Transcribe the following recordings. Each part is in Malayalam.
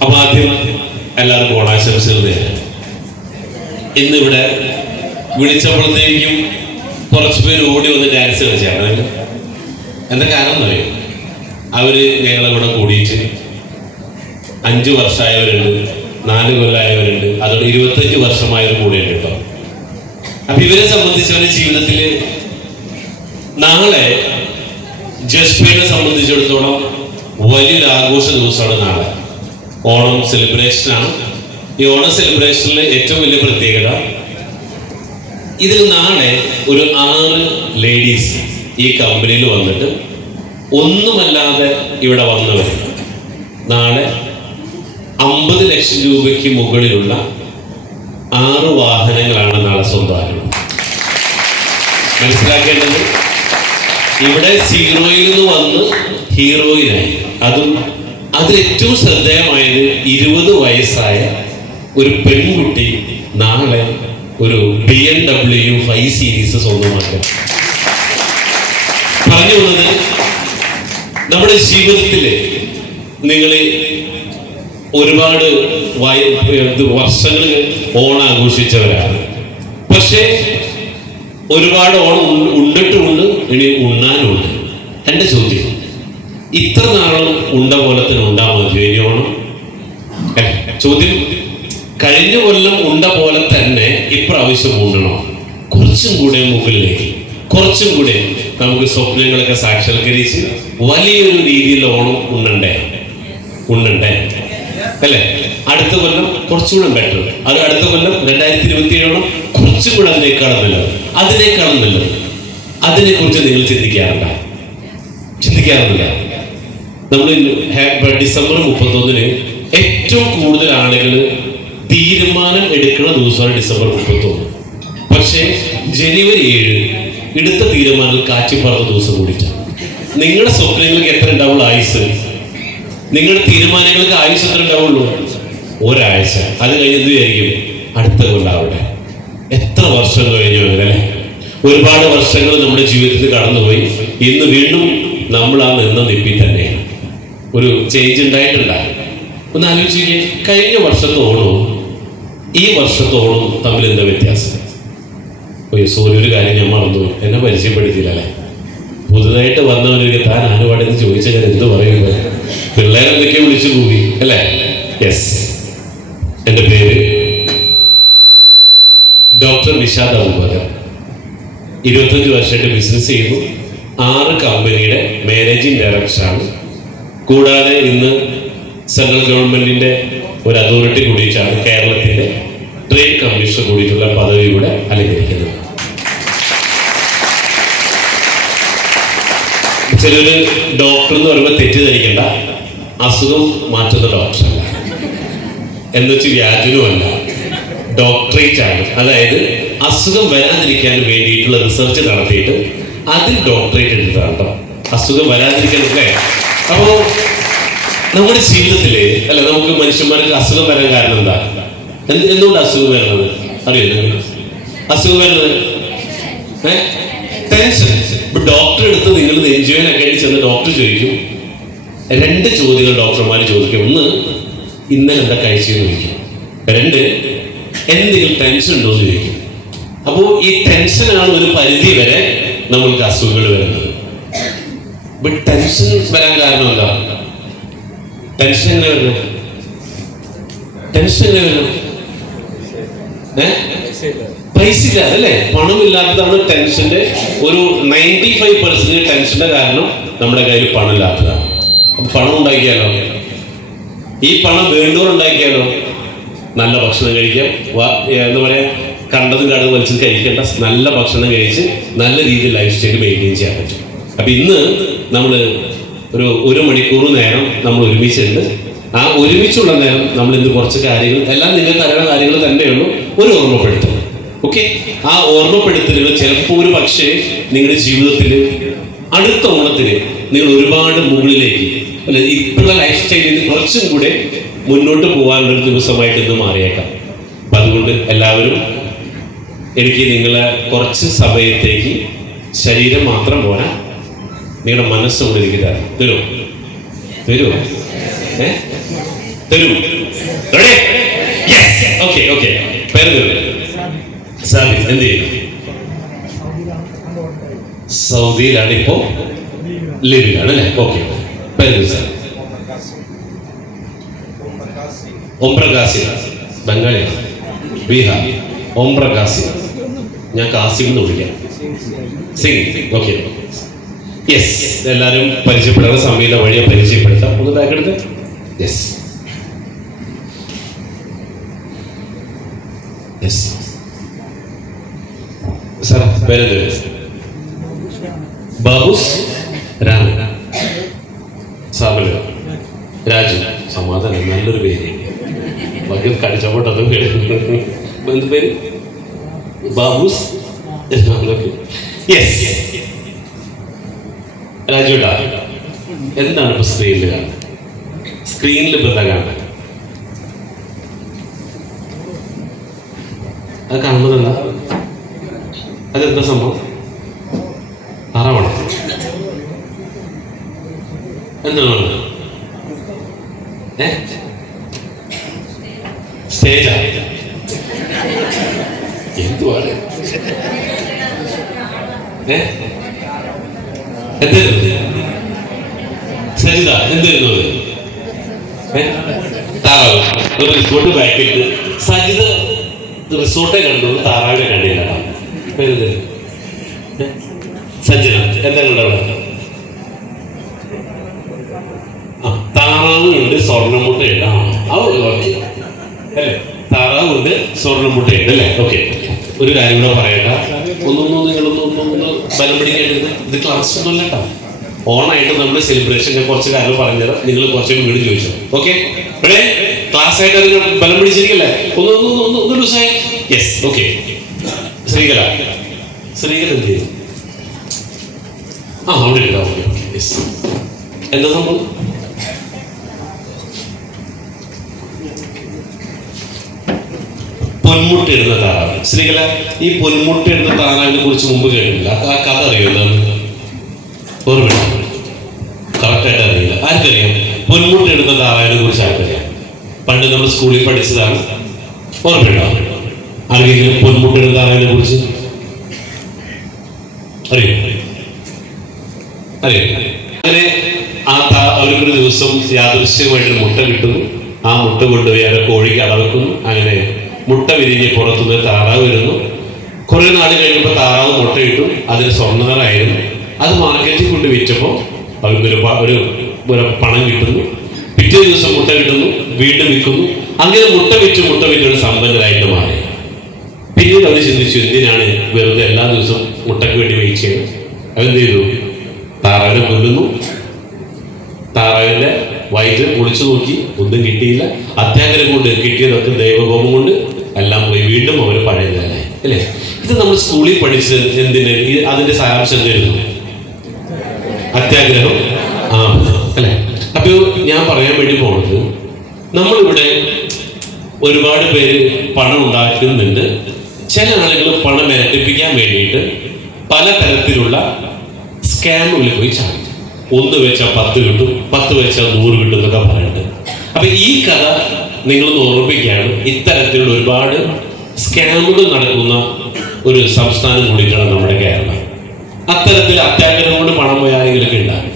അപ്പൊ ആദ്യം എല്ലാവർക്കും ഓണാശംസകൾ നേരാം. ഇന്നിവിടെ വിളിച്ചപ്പോഴത്തേക്കും കുറച്ച് പേര് ഓടി വന്ന് ഡാൻസ് കളിച്ചാണ്. എന്താ കാരണം എന്നറിയോ? അവര് ഞങ്ങളിവിടെ കൂടിയിട്ട് 5 വർഷമായവരുണ്ട്, 4 കൊല്ലമായവരുണ്ട്, അതോടെ 25 വർഷമായവർ കൂടെയുണ്ട് കേട്ടോ. അപ്പൊ ഇവരെ സംബന്ധിച്ച് അവരുടെ ജീവിതത്തില് നാളെ ജസ്പീനെ സംബന്ധിച്ചിടത്തോളം വലിയൊരു ആഘോഷ ദിവസമാണ് നാളെ. ഓണം സെലിബ്രേഷനാണ്. ഈ ഓണം സെലിബ്രേഷനിൽ ഏറ്റവും വലിയ പ്രത്യേകത, ഇതിൽ നാളെ ഒരു 6 ലേഡീസ് ഈ കമ്പനിയിൽ വന്നിട്ട് ഒന്നുമല്ലാതെ ഇവിടെ വന്നവർ നാളെ 50 ലക്ഷം രൂപയ്ക്ക് മുകളിലുള്ള 6 വാഹനങ്ങളാണ് നാളെ സ്വന്തമാക്കുന്നത്. മനസ്സിലാക്കേണ്ടത്, ഇവിടെ സീറോയിൽ നിന്ന് വന്ന് ഹീറോയിനായി. അതിലേറ്റവും ശ്രദ്ധേയമായത് 20 വയസ്സായ ഒരു പെൺകുട്ടി നാളെ ഒരു BMW 5 സീരീസ് സ്വന്തമാക്കുക. പറഞ്ഞു വന്നത്, നമ്മുടെ ജീവിതത്തില് നിങ്ങൾ ഒരുപാട് വർഷങ്ങൾ ഓണം ആഘോഷിച്ചവരാണ്. പക്ഷേ ഒരുപാട് ഓണം ഉണ്ടിട്ടുമുണ്ട്, ഇനി ഉണ്ണാനുമുണ്ട്. എൻ്റെ ചോദ്യം, ഇത്ര നാളും ഉണ്ട പോലെ തന്നെ ഉണ്ടാ മതി ഇനി ഓണം? ചോദ്യം, കഴിഞ്ഞ കൊല്ലം ഉണ്ട പോലെ തന്നെ ഇപ്രാവശ്യം ഉണ്ടണോ? കുറച്ചും കൂടെ മുകളിലേക്ക്, കുറച്ചും കൂടെ നമുക്ക് സ്വപ്നങ്ങളൊക്കെ സാക്ഷാത്കരിച്ച് വലിയൊരു രീതിയിൽ ഓണം ഉണ്ണണ്ടേ അല്ലേ? അടുത്ത കൊല്ലം കുറച്ചുകൂടെ ബെറ്റർ. അത് അടുത്ത കൊല്ലം 2027 ഓണം കുറച്ചും കൂടെ അതിനേക്കാളും നല്ലത്. അതിനെക്കുറിച്ച് നിങ്ങൾ ചിന്തിക്കാറില്ല? നമ്മൾ ഡിസംബർ 31 ഏറ്റവും കൂടുതൽ ആളുകൾ തീരുമാനം എടുക്കുന്ന ദിവസമാണ് ഡിസംബർ 31. പക്ഷേ ജനുവരി 7 എടുത്ത തീരുമാനം കാറ്റിപ്പറന്ന ദിവസം കൂടിയിട്ടാണ്. നിങ്ങളുടെ സ്വപ്നങ്ങൾക്ക് എത്ര ഉണ്ടാവുള്ളൂ ആയുസ്? നിങ്ങളുടെ തീരുമാനങ്ങൾക്ക് ആയുസ് എത്ര ഉണ്ടാവുള്ളൂ? ഒരാഴ്ച. അത് കഴിഞ്ഞ് എന്ത് വിചാരിക്കും? അടുത്ത കൊണ്ടാവട്ടെ. എത്ര വർഷം കഴിഞ്ഞു അല്ലേ? ഒരുപാട് വർഷങ്ങൾ നമ്മുടെ ജീവിതത്തിൽ കടന്നുപോയി. ഇന്ന് വീണ്ടും നമ്മൾ ആ നിന്ന നിപ്പി തന്നെയാണ്. ഒരു ചേഞ്ച് ഉണ്ടായിട്ടുണ്ടാകും. ഒന്ന് ആലോചിക്കുക, കഴിഞ്ഞ വർഷത്തെ ഓണവും ഈ വർഷത്തെ ഓണവും തമ്മിൽ എന്താ വ്യത്യാസം? സോറി, ഒരു കാര്യം ഞാൻ മറന്നു, എന്നെ പരിചയപ്പെടുത്തിയില്ല അല്ലേ? പുതുതായിട്ട് വന്നവനൊരു താൻ ആനുപാടെന്ന് ചോദിച്ച ഞാൻ എന്ത് പറയുന്നത്? പിള്ളേരെന്തൊക്കെ വിളിച്ചു കൂടി അല്ലേ? യെസ്, എൻ്റെ പേര് ഡോക്ടർ നിഷാദ് അബൂബക്കർ. 25 വർഷമായിട്ട് ബിസിനസ് ചെയ്യുന്നു. 6 കമ്പനിയുടെ മാനേജിങ് ഡയറക്ടറാണ്. കൂടാതെ ഇന്ന് സെൻട്രൽ ഗവൺമെന്റിന്റെ ഒരു അതോറിറ്റി കൂടിയിട്ടാണ് കേരളത്തിന്റെ ട്രേഡ് കമ്മീഷണർ കൂടിയിട്ടുള്ള പദവി ഇവിടെ അലങ്കരിക്കുന്നത്. ചിലര് ഡോക്ടർ എന്ന് പറയുമ്പോൾ തെറ്റിദ്ധരിക്കേണ്ട, അസുഖം മാറ്റുന്ന ഡോക്ടറല്ല, എന്നുവെച്ച് വ്യാജനുമല്ല, ഡോക്ടറേറ്റ് ആണ്. അതായത് അസുഖം വരാതിരിക്കാൻ വേണ്ടിയിട്ടുള്ള റിസർച്ച് നടത്തിയിട്ട് അതിൽ ഡോക്ടറേറ്റ് എടുത്തതാണ് കേട്ടോ. അസുഖം വരാതിരിക്കാൻ അല്ലേ? അപ്പോൾ നമ്മുടെ ജീവിതത്തില് അല്ല, നമുക്ക് മനുഷ്യന്മാർക്ക് അസുഖം വരാൻ കാരണം എന്താ? എന്തുകൊണ്ട് അസുഖം വരുന്നത് അറിയില്ല? അസുഖം വരുന്നത് ടെൻഷൻ. ഇപ്പൊ ഡോക്ടർ എടുത്ത് നിങ്ങൾ നെഞ്ചുവേനൊക്കെ ആയിട്ട് ചെന്ന് ഡോക്ടർ ചോദിക്കും, 2 ചോദ്യങ്ങൾ ഡോക്ടർമാർ ചോദിക്കും. 1, ഇന്നലെ എന്താ കഴിച്ചെന്ന് ചോദിക്കും. 2, എന്തെങ്കിലും ടെൻഷൻ ഉണ്ടോ എന്ന് ചോദിക്കും. അപ്പോൾ ഈ ടെൻഷനാണ് ഒരു പരിധി വരെ നമ്മൾക്ക് അസുഖങ്ങൾ വരുന്നത്. ഇപ്പൊ ടെൻഷൻ വരാൻ കാരണം എന്താ? ടെൻഷൻ എങ്ങനെ വരുന്നത്? പൈസ ഇല്ല അല്ലേ? പണമില്ലാത്തതാണ് ടെൻഷന്റെ ഒരു 95% ടെൻഷന്റെ കാരണം നമ്മുടെ കയ്യിൽ പണം ഇല്ലാത്തതാണ്. അപ്പൊ പണം ഉണ്ടാക്കിയാലോ, ഈ പണം വേണ്ടൂർ ഉണ്ടാക്കിയാലോ, നല്ല ഭക്ഷണം കഴിക്കാം. എന്താ പറയാ, കണ്ടതും കടന്ന് വലിച്ചും കഴിക്കേണ്ട, നല്ല ഭക്ഷണം കഴിച്ച് നല്ല രീതിയിൽ ലൈഫ് സ്റ്റൈൽ മെയിൻറ്റെയിൻ ചെയ്യാൻ പറ്റും. അപ്പൊ ഇന്ന് നമ്മൾ ഒരു മണിക്കൂർ നേരം നമ്മൾ ഒരുമിച്ചുണ്ട്. ആ ഒരുമിച്ചുള്ള നേരം നമ്മൾ ഇന്ന് കുറച്ച് കാര്യങ്ങൾ, എല്ലാം നിങ്ങൾക്ക് അറിയുന്ന കാര്യങ്ങൾ തന്നെയുള്ളൂ, ഒരു ഓർമ്മപ്പെടുത്തൽ. ഓക്കെ, ആ ഓർമ്മപ്പെടുത്തലുകൾ ചിലപ്പോൾ ഒരു പക്ഷേ നിങ്ങളുടെ ജീവിതത്തിൽ അടുത്ത ഓണത്തിന് നിങ്ങൾ ഒരുപാട് മുകളിലേക്ക് അല്ല, ഇപ്പോഴുള്ള ലൈഫ് സ്റ്റൈലിൽ കുറച്ചും കൂടെ മുന്നോട്ട് പോകാനുള്ളൊരു ദിവസമായിട്ട് ഇന്ന് മാറിയേക്കാം. അപ്പം അതുകൊണ്ട് എല്ലാവരും എനിക്ക് നിങ്ങളെ കുറച്ച് സമയത്തേക്ക് ശരീരം മാത്രം പോരാ, നിങ്ങളുടെ മനസ്സുകൊണ്ട് എനിക്ക് തരുമോ? തരൂ. Okay okay. പേര് സാബി. എന്ത് ചെയ്യും? സൗദിയിലാണ് ഇപ്പോ ലിവിലാണ് അല്ലേ? ഓക്കെ. പേര് സാർ? ഓംപ്രകാശി. ബംഗാളിയാണ്. ബീഹാർ. ഓംപ്രകാശി. ഞാൻ കാസിം എന്ന് വിളിക്കാം. സിംഗ്. ഓക്കെ. യെസ്. എല്ലാവരും പരിചയപ്പെടാൻ സമീത വഴിയെ പരിചയപ്പെടുത്താം. ഒന്ന് ബാക്ക് എടുത്ത്. Yes yes sir. പേര് ബാബുസ് രാമൻ. സാബില് രാജു. സമാധാനം. നല്ലൊരു പേര്. ഭഗത് കടിച്ചപ്പോട്ടത് എന്ത് പേര്? ബാബുസ്. യെസ്. രാജുട്ടാ, എന്താണ് ഇപ്പൊ സ്ക്രീനിൽ കാണുന്നത്? സ്ക്രീനിൽ ഇപ്പൊ എന്താ കാണുന്നത്? അത് കാണുന്നതെന്താ? അതെന്താ സംഭവം? താറാവണം. എന്താണ് സ്റ്റേജാ? എന്തുവാണ്? സജിത എന്തായിരുന്നു അത്? താറാവ്. ഒരു റിസോർട്ട് ബാക്കിട്ട് സജിത റിസോർട്ടെ കണ്ടു, താറാവിനെ കണ്ടില്ല. സജ്ജന എന്താ കണ്ടവിടെ? താറാവുണ്ട്, സ്വർണ്ണമുട്ടയുണ്ട്. അല്ലേ? താറാവുണ്ട്, സ്വർണ്ണമുട്ടയുണ്ട് അല്ലേ? ഓക്കെ. ഒരു കാര്യം കൂടെ പറയട്ടെ. നിങ്ങളൊന്ന് ബലം പിടിക്കേണ്ടത്. ഇത് ക്ലാസ് ഒന്നുമല്ല കേട്ടോ. ഓണായിട്ട് നമ്മുടെ സെലിബ്രേഷന്റെ കുറച്ച് കാര്യം പറഞ്ഞുതരാം. നിങ്ങൾ കുറച്ച് വീട് ചോദിച്ചു. ഓക്കെ. ഇവിടെ ക്ലാസ് ആയിട്ട് അത് ബലം പിടിച്ചിരിക്കല്ലേ? ഒന്ന് ലൂസായി. യെസ്. ഓക്കെ. ശ്രീകല. ശ്രീകല എന്ത് ചെയ്യും? അവിടെ ഇല്ല. Okay okay. യെസ്. എന്താ സംഭവം? പൊന്മുട്ടയിടുന്ന താറാവ്. ശ്രീകല, ഈ പൊന്മുട്ടയിടുന്ന താറാവിനെ കുറിച്ച് മുമ്പ് കേട്ടിട്ടില്ല. ആ കഥ അറിയോ? എന്താണ്? ഓർമ്മ കറക്റ്റായിട്ട് അറിയില്ല. ആർക്കറിയാം? പൊന്മുട്ടയിടുന്ന താറാവിനെ കുറിച്ച് ആർക്കറിയാം? പണ്ട് നമ്മൾ സ്കൂളിൽ പഠിച്ചതാണ്. ഓർമ്മയുണ്ടാവും. ആർക്കെങ്കിലും പൊന്മുട്ടയിടുന്ന താറാവിനെ കുറിച്ച് അറിയോ? അറിയോ? അങ്ങനെ അവർക്കൊരു ദിവസം യാദൃശ്ചികമായിട്ടൊരു മുട്ട കിട്ടുന്നു. ആ മുട്ട കൊണ്ടുപോയി അവരെ കോഴിക്ക് അടവെക്കുന്നു. അങ്ങനെ മുട്ട വിരിഞ്ഞ് പുറത്തുനിന്ന് താറാവ് വരുന്നു. കുറെ നാൾ കഴിയുമ്പോൾ താറാവ് മുട്ടയിട്ടു. അതിന് സ്വർണ്ണതറായിരുന്നു. അത് മാർക്കറ്റിൽ കൊണ്ട് വിറ്റപ്പോൾ അവർക്ക് ഒരു പണം കിട്ടുന്നു. പിറ്റേ ദിവസം മുട്ട കിട്ടുന്നു, വീണ്ടും വിൽക്കുന്നു. അങ്ങനെ മുട്ട വിറ്റൊരു സമ്പന്നരായിട്ട് മാറി. പിന്നീട് അവർ ചിന്തിച്ചു, എന്തിനാണ് വെറുതെ എല്ലാ ദിവസവും മുട്ടയ്ക്ക് വേണ്ടി വെയിറ്റ് ചെയ്യുന്നത്? അവരെന്ത് ചെയ്തു? താറാവിനെ കൊല്ലുന്നു. താറാവിന്റെ വയറ്റ് പൊളിച്ചു നോക്കി, ഒന്നും കിട്ടിയില്ല. അത്യാഗ്രഹം കൊണ്ട് കിട്ടിയതൊക്കെ ദൈവകോപം കൊണ്ട് എല്ലാം പോയി. വീണ്ടും അവർ പഴയതായി അല്ലേ? ഇത് നമ്മൾ സ്കൂളിൽ പഠിച്ചത് എന്തിന്? അതിന്റെ സാരാംശം എന്തായിരുന്നു? അത്യാഗ്രഹം. അല്ലെ? അപ്പൊ ഞാൻ പറയാൻ വേണ്ടി പോണത്, നമ്മളിവിടെ ഒരുപാട് പേര് പണം ഉണ്ടാക്കുന്നുണ്ട്. ചില ആളുകൾ പണം ഇരട്ടിപ്പിക്കാൻ വേണ്ടിയിട്ട് പലതരത്തിലുള്ള സ്കാമുകളിൽ പോയി ചാടി. 1 വെച്ചാൽ 10 കിട്ടും, 10 വെച്ചാൽ 100 കിട്ടും എന്നൊക്കെ പറയുന്നത്. അപ്പൊ ഈ കഥ നിങ്ങളൊന്ന് ഓർമ്മിപ്പിക്കുകയാണ്. ഇത്തരത്തിലുള്ള ഒരുപാട് സ്കാമുകൾ നടക്കുന്ന ഒരു സംസ്ഥാനം കൂടിയിട്ടാണ് നമ്മുടെ കേരളം. അത്തരത്തിൽ അത്യാഗ്രഹം കൊണ്ട് പണം പോയ ആരെങ്കിലൊക്കെ ഉണ്ടാകും.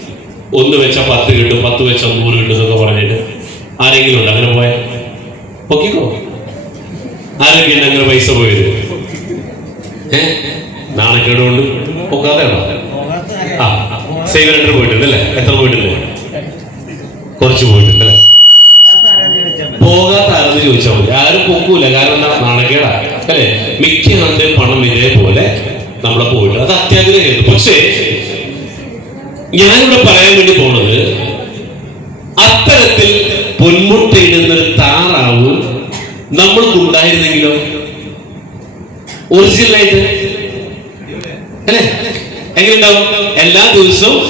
1 വെച്ചാൽ 10 കിട്ടും, 10 വെച്ചാൽ 100 കിട്ടും എന്നൊക്കെ പറഞ്ഞിട്ട് ആരെങ്കിലും ഉണ്ട് അങ്ങനെ പോയ? പൊക്കിക്കോ. ആരൊക്കെയുണ്ട് അങ്ങനെ പൈസ പോയത്? നാണക്കേട് കൊണ്ട് പൊക്കാതെയാണോ? സേവനത്തിന് പോയിട്ടുണ്ട് അല്ലേ? എത്ര പോയിട്ടുണ്ട്? കുറച്ച് പോയിട്ടുണ്ട് അല്ലേ? പോകാത്ത ആരെന്ന് ചോദിച്ചാൽ മതി. ആരും പൊക്കൂല. കാരണം എന്താ? നാണക്കേടാ അല്ലേ? മിക്ക ആളുടെ പണം ഇതേപോലെ നമ്മളെ പോയിട്ട് അത് അത്യാഗ്രഹമായിരുന്നു. പക്ഷേ ഞാനിവിടെ പറയാൻ വേണ്ടി പോണത്, അത്തരത്തിൽ പൊന്മുട്ടയിടുന്നൊരു താറാവ് നമ്മൾക്കുണ്ടായിരുന്നെങ്കിലോ? ഒറിജിനലായിട്ട് അല്ലേ? എങ്ങനെയുണ്ടാവും? എല്ലാ ദിവസവും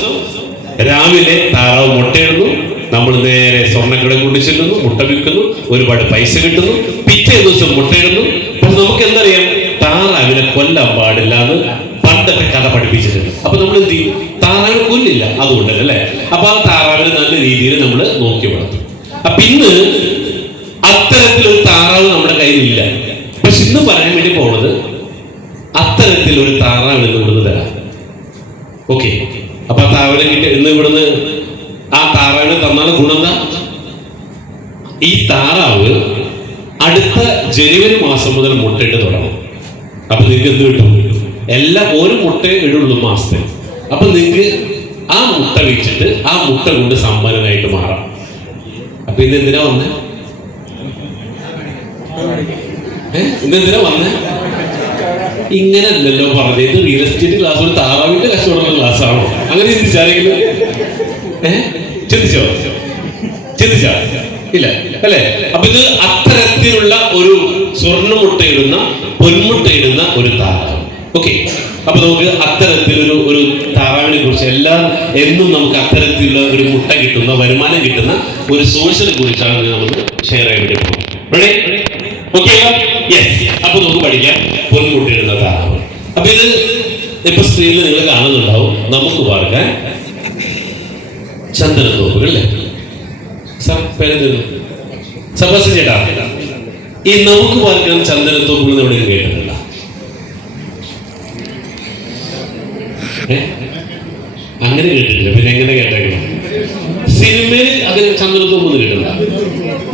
രാവിലെ താറാവ് മുട്ടയിടുന്നു. നമ്മൾ നേരെ സ്വർണ്ണക്കട കൊണ്ട് ചെല്ലുന്നു, മുട്ട വിൽക്കുന്നു, ഒരുപാട് പൈസ കിട്ടുന്നു. പിറ്റേ ദിവസം മുട്ടയിടുന്നു. പക്ഷെ നമുക്ക് എന്തറിയാം? താറാവിനെ കൊല്ലാൻ പാടില്ല എന്ന് പണ്ടത്തെ കഥ പഠിപ്പിച്ചിട്ടുണ്ട്. അപ്പൊ നമ്മൾ എന്ത് ചെയ്യും? താറാവിനെ കൊല്ലില്ല. അതുകൊണ്ടല്ലേ അല്ലെ? അപ്പൊ ആ താറാവിനെ നല്ല രീതിയിൽ നമ്മൾ നോക്കി വളർത്തും. അപ്പൊ ഇന്ന് അത്തരത്തിലൊരു താറാവ് നമ്മുടെ കയ്യിലില്ല. പക്ഷെ ഇന്ന് പറയാൻ വേണ്ടി പോണത് അത്തരത്തിലൊരു താറാവ് ഇവിടുന്ന് തരാം. ഓക്കെ, അപ്പൊ ആ താറാവിനെ കിട്ടി ഇന്ന് ഇവിടുന്ന് ആ താറാവിനെ തന്നാൽ ഗുണം എന്താ? ഈ താറാവ് അടുത്ത ജനുവരി മാസം മുതൽ മുട്ടയിട്ട് തുടങ്ങും. അപ്പൊ നിങ്ങൾക്ക് എന്ത് കിട്ടും? ഒരു മുട്ടയെ ഇടുള്ളൂ മാസത്തെ. അപ്പൊ നിങ്ങൾക്ക് ആ മുട്ട വെച്ചിട്ട് ആ മുട്ട കൊണ്ട് സമ്പന്നനായിട്ട് മാറാം. അപ്പൊ ഇതെന്തിനാ വന്നേ? ഇതെന്തിനാ വന്നേ? ഇങ്ങനെ അല്ലല്ലോ പറഞ്ഞത്. ഇത് റിയൽ എസ്റ്റേറ്റ് ക്ലാസ്, ഒരു താറാവിന്റെ കച്ചവടമുള്ള ക്ലാസ് ആണോ? അങ്ങനെ ചിന്തിച്ചാരെങ്കിലും ചിന്തിച്ചോ? ഇല്ല അല്ലെ? അപ്പൊ ഇത് അത്തരത്തിലുള്ള ഒരു സ്വർണ്ണമുട്ടയിടുന്ന പൊന്മുട്ടയിടുന്ന ഒരു താറാവ്. ഓക്കെ, അപ്പൊ നമുക്ക് അത്തരത്തിലൊരു ഒരു താറാവിനെ കുറിച്ച് എന്നും നമുക്ക് അത്തരത്തിലുള്ള ഒരു മുട്ട കിട്ടുന്ന, വരുമാനം കിട്ടുന്ന ഒരു സോഴ്സിനെ കുറിച്ചാണ് നമുക്ക് ഷെയർ ചെയ്യാൻ വേണ്ടി പോകുന്നത്. Okay, yes. അപ്പൊ നമുക്ക് പഠിക്കാം പൊന്മുട്ടയിടുന്ന താറാവ്. അപ്പൊ ഇത് ഇപ്പൊ സ്ക്രീനിൽ നിങ്ങൾ കാണുന്നുണ്ടാവും. നമുക്ക് പാർക്കാൻ ചന്ദനത്തോപ്പുകൾ അല്ലേ? സബാസ് ചേട്ടാ, ഈ നമുക്ക് പാർക്കാൻ ചന്ദനത്തോപ്പുകൾ എവിടെയും കേട്ടിട്ടില്ല. അങ്ങനെ കേട്ടിട്ടില്ല, പിന്നെ എങ്ങനെ കേട്ടേക്കണം? സിനിമയിൽ അങ്ങനെ ചന്ദനത്തോപ്പൊന്നും കിട്ടില്ല.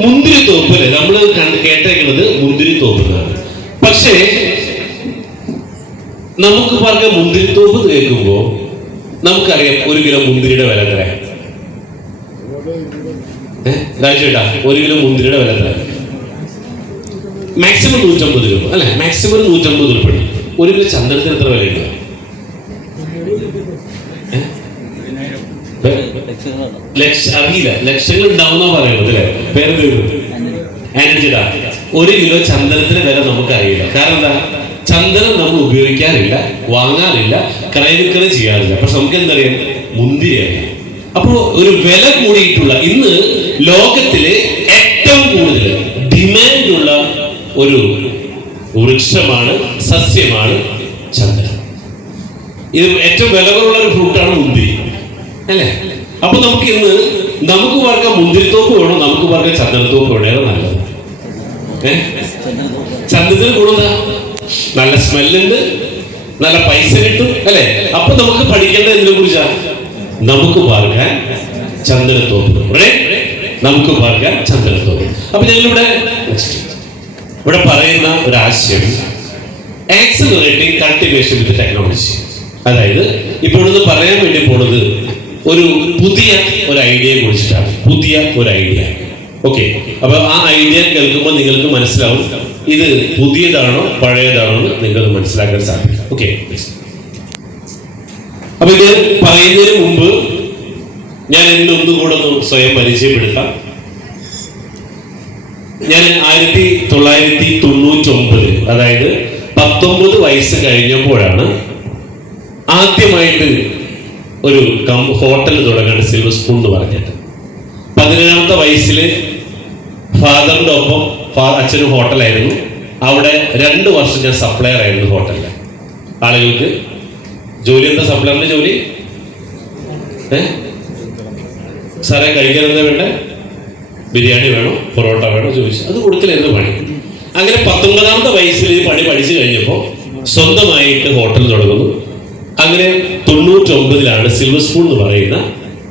മുന്തിരിത്തോപ്പ് അല്ലേ നമ്മൾ കേട്ടേക്കുന്നത്? മുന്തിരിത്തോപ്പ് എന്നാണ്. പക്ഷേ നമുക്ക് പാർക്കാൻ മുന്തിരിത്തോപ്പ് കേൾക്കുമ്പോ നമുക്കറിയാം 1 കിലോ മുന്തിരിയുടെ വില എത്ര? ചേട്ടാ, 1 കിലോ മുന്തിരിയുടെ വില എത്ര? മാക്സിമം 150 രൂപ അല്ലെ? മാക്സിമം 150 രൂപ. 1 കിലോ ചന്ദനത്തിന് എത്ര വിലയുണ്ട്? അറിയില്ല, ലക്ഷങ്ങൾ ഉണ്ടാവുന്ന പറയുന്നത് അല്ലെ? പേര് ചേട്ടാ, 1 കിലോ ചന്ദനത്തിന്റെ വില നമുക്ക് അറിയില്ല. കാരണം എന്താ? ചന്ദനം നമ്മൾ ഉപയോഗിക്കാറില്ല, വാങ്ങാറില്ല, ക്രയവിക്രയം ചെയ്യാറില്ല. പക്ഷെ നമുക്ക് എന്തറിയാം? മുന്തിരി അറിയാം. അപ്പോ ഒരു വില കൂടിയിട്ടുള്ള, ഇന്ന് ലോകത്തിലെ ഏറ്റവും കൂടുതൽ ഡിമാൻഡുള്ള ഒരു വൃക്ഷമാണ്, സസ്യമാണ് ചന്ദനം. ഇത് ഏറ്റവും വിലകളുള്ള ഒരു ഫ്രൂട്ടാണ് മുന്തിരി അല്ലേ? അപ്പൊ നമുക്ക് ഇന്ന് നമുക്ക് പാർക്കാൻ മുന്തിരിത്തോപ്പ് വേണോ, നമുക്ക് പാർക്കാൻ ചന്ദനത്തോപ്പ് വേണോ? ഏതാ നല്ലത്? ചന്ദനത്തിന് ഗുണം നല്ല സ്മെല്ലുണ്ട്, നല്ല പൈസ കിട്ടും അല്ലെ? അപ്പൊ നമുക്ക് പഠിക്കേണ്ടത് എന്തിനെ കുറിച്ചാ? നമുക്ക് പാർക്കാൻ ചന്ദനത്തോപ്പ്. നമുക്ക് പാർക്കാൻ ചന്ദനത്തോപ്പ്. അപ്പൊ ഞങ്ങളിവിടെ പറയുന്ന ഒരു ആശയം ആക്സിലറേറ്റിംഗ് കൾട്ടിവേഷൻ വിത്ത് ടെക്നോളജി. അതായത് ഇപ്പോൾ ഇന്ന് പറയാൻ വേണ്ടി പോണത് ഒരു പുതിയ ഒരു ഐഡിയയെ കുറിച്ചിട്ടാണ്. പുതിയ ഒരു ഐഡിയ. ഓക്കെ, അപ്പൊ ആ ഐഡിയ കേൾക്കുമ്പോൾ നിങ്ങൾക്ക് മനസ്സിലാവും ഇത് പുതിയതാണോ പഴയതാണോ എന്ന് നിങ്ങൾക്ക് മനസ്സിലാക്കാൻ സാധിക്കും. ഓക്കെ, അപ്പൊ ഇത് പറയുന്നതിന് മുമ്പ് ഞാൻ എന്നെ ഒന്നുകൂടെ സ്വയം പരിചയപ്പെടുത്താം. ഞാൻ 1999, അതായത് 19 വയസ്സ് കഴിഞ്ഞപ്പോഴാണ് ആദ്യമായിട്ട് ഒരു ഹോട്ടൽ തുടങ്ങാണ്, സിൽവർ സ്പൂൺ എന്ന് പറഞ്ഞിട്ട്. 17ാമത്തെ വയസ്സിൽ ഫാദറിന്റെ ഒപ്പം അച്ഛനും ഹോട്ടലായിരുന്നു. അവിടെ 2 വർഷം ഞാൻ സപ്ലയർ ആയിരുന്നു ഹോട്ടലില്. ആളുകൾക്ക് ജോലി. എന്താ സപ്ലയറിന്റെ ജോലി? സാറേ കഴിക്കാൻ എന്താ വേണ്ടേ? ബിരിയാണി വേണോ, പൊറോട്ട വേണോ ചോദിച്ചു. അത് കൊടുക്കലായിരുന്നു പണി. അങ്ങനെ 19ാമത്തെ വയസ്സിൽ പണി പഠിച്ചു കഴിഞ്ഞപ്പോൾ സ്വന്തമായിട്ട് ഹോട്ടൽ തുടങ്ങുന്നു. അങ്ങനെ 99ലാണ് സിൽവർ സ്പൂൺ എന്ന് പറയുന്ന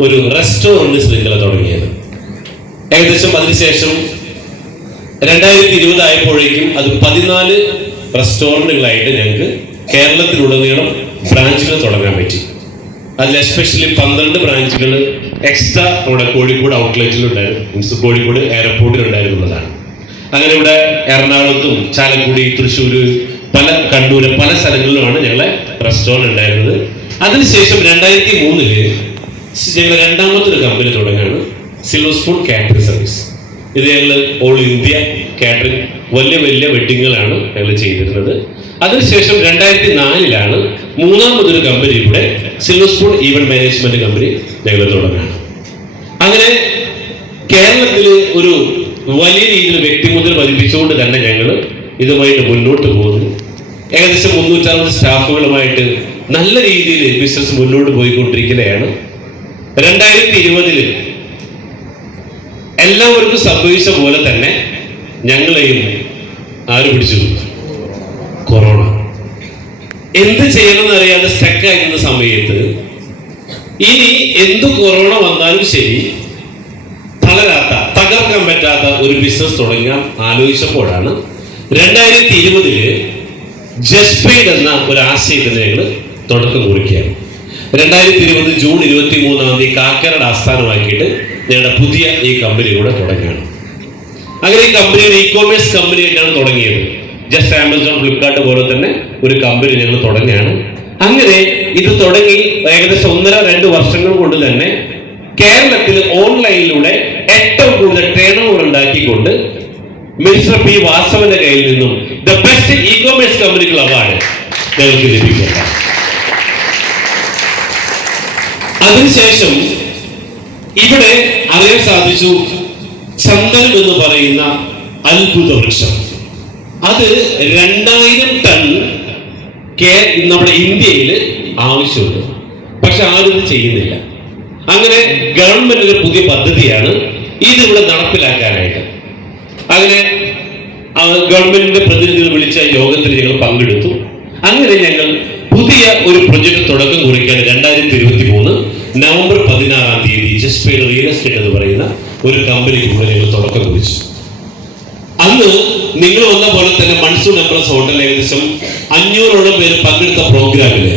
ഒരു റെസ്റ്റോറന്റ് ശൃംഖല തുടങ്ങിയത്. ഏകദേശം അതിനുശേഷം 2020 ആയപ്പോഴേക്കും അത് 14 റെസ്റ്റോറന്റുകളായിട്ട് ഞങ്ങൾക്ക് കേരളത്തിലുടനീളം ബ്രാഞ്ചുകൾ തുടങ്ങാൻ പറ്റി. അതിൽ എസ്പെഷ്യലി 12 ബ്രാഞ്ചുകൾ എക്സ്ട്രാ നമ്മുടെ കോഴിക്കോട് ഔട്ട്ലെറ്റിലുണ്ടായിരുന്നു, കോഴിക്കോട് എയർപോർട്ടിലുണ്ടായിരുന്നതാണ്. അങ്ങനെ ഇവിടെ എറണാകുളത്തും ചാലക്കുടി, തൃശ്ശൂര്, കണ്ണൂര്, പല സ്ഥലങ്ങളിലുമാണ് ഞങ്ങളെ റെസ്റ്റോറന്റ് ഉണ്ടായിരുന്നത്. അതിനുശേഷം 2003 ഞങ്ങൾ 2ാമത്തെ ഒരു കമ്പനി തുടങ്ങാണ്, സിൽവർ സ്പൂൺ കാറ്ററിംഗ് സർവീസ്. ഇത് ഞങ്ങൾ ഓൾ ഇന്ത്യ കാറ്ററിംഗ് വലിയ വെഡിങ്ങുകളാണ് ഞങ്ങൾ ചെയ്തിരുന്നത്. അതിനുശേഷം 2004ലാണ് 3ാമതൊരു കമ്പനി കൂടെ, silver spoon event management company ഞങ്ങൾ തുടങ്ങാണ്. അങ്ങനെ കേരളത്തിൽ ഒരു വലിയ രീതിയിൽ വ്യക്തിമുദ്ര പതിപ്പിച്ചുകൊണ്ട് തന്നെ ഞങ്ങൾ ഇതുമായിട്ട് മുന്നോട്ട് പോകുന്നു. ഏകദേശം 360 സ്റ്റാഫുകളുമായിട്ട് നല്ല രീതിയിൽ ബിസിനസ് മുന്നോട്ട് പോയിക്കൊണ്ടിരിക്കുകയാണ്. 2020 എല്ലാവർക്കും സംഭവിച്ച പോലെ തന്നെ ഞങ്ങളെയും ആര് പിടിച്ചു? കൊറോണ. എന്ത് ചെയ്യണമെന്ന് അറിയാതെ സ്റ്റക്കായിരുന്ന സമയത്ത് ഇനി എന്ത് കൊറോണ വന്നാലും ശരി തളരാത്ത, തകർക്കാൻ പറ്റാത്ത ഒരു ബിസിനസ് തുടങ്ങാൻ ആലോചിച്ചപ്പോഴാണ് 2020 ജസ്പെയ്ഡ് എന്ന ഒരു ആശയത്തിന് ഞങ്ങൾ തുടക്കം കുറിക്കുകയാണ്. 2020 ജൂൺ 23 കാക്കനാട് ആസ്ഥാനമാക്കിയിട്ട് ഞങ്ങളുടെ പുതിയ ഈ കമ്പനി കൂടെ തുടങ്ങുകയാണ്. അങ്ങനെ ഈ കമ്പനി ഒരു ഇ-കോമേഴ്സ് കമ്പനിയായിട്ടാണ് തുടങ്ങിയത്. ജസ്റ്റ് ആമസോൺ, ഫ്ലിപ്കാർട്ട് പോലെ തന്നെ ഒരു കമ്പനി ഞങ്ങൾ തുടങ്ങുകയാണ്. അങ്ങനെ ഇത് തുടങ്ങി ഏകദേശം 1.5-2 വർഷങ്ങൾ കൊണ്ട് തന്നെ കേരളത്തിൽ ഓൺലൈനിലൂടെ ഏറ്റവും കൂടുതൽ ടേൺ ഓവർ ഉണ്ടാക്കിക്കൊണ്ട് മിസ്റ്റർ പി വാസവന്റെ കയ്യിൽ നിന്നും ദ ബെസ്റ്റ് ഇ-കോമേഴ്സ് കമ്പനികൾ അവാർഡ് ഞങ്ങൾക്ക് ലഭിക്കുക. അതിനുശേഷം ഇവിടെ അറിയാൻ സാധിച്ചു, ചന്ദനം എന്ന് പറയുന്ന അത്ഭുത വൃക്ഷം അത് 2000 ടൺ നമ്മുടെ ഇന്ത്യയിൽ ആവശ്യമുണ്ട്. പക്ഷെ ആരും ഇത് ചെയ്യുന്നില്ല. അങ്ങനെ ഗവൺമെന്റ് ഒരു പുതിയ പദ്ധതിയാണ് ഇതിവിടെ നടപ്പിലാക്കാനായിട്ട്. അങ്ങനെ ഗവൺമെന്റിന്റെ പ്രതിനിധികൾ വിളിച്ച യോഗത്തിൽ ഞങ്ങൾ പങ്കെടുത്തു. അങ്ങനെ ഞങ്ങൾ പുതിയ ഒരു പ്രൊജക്ട് തുടക്കം കുറിക്കാൻ 2023 നവംബർ 16 ജസ്പെയ്ഡ് റിയൽ എസ്റ്റേറ്റ് എന്ന് പറയുന്ന ഒരു കമ്പനിക്ക് കൂടെ ഞങ്ങൾ തുടക്കം കുറിച്ചു. അന്ന് നിങ്ങൾ വന്ന പോലെ തന്നെ മൺസൂൺ എംപ്രസ് ഹോട്ടലിൽ ഏകദേശം 500ഓളം പേര് പങ്കെടുത്ത പ്രോഗ്രാമില്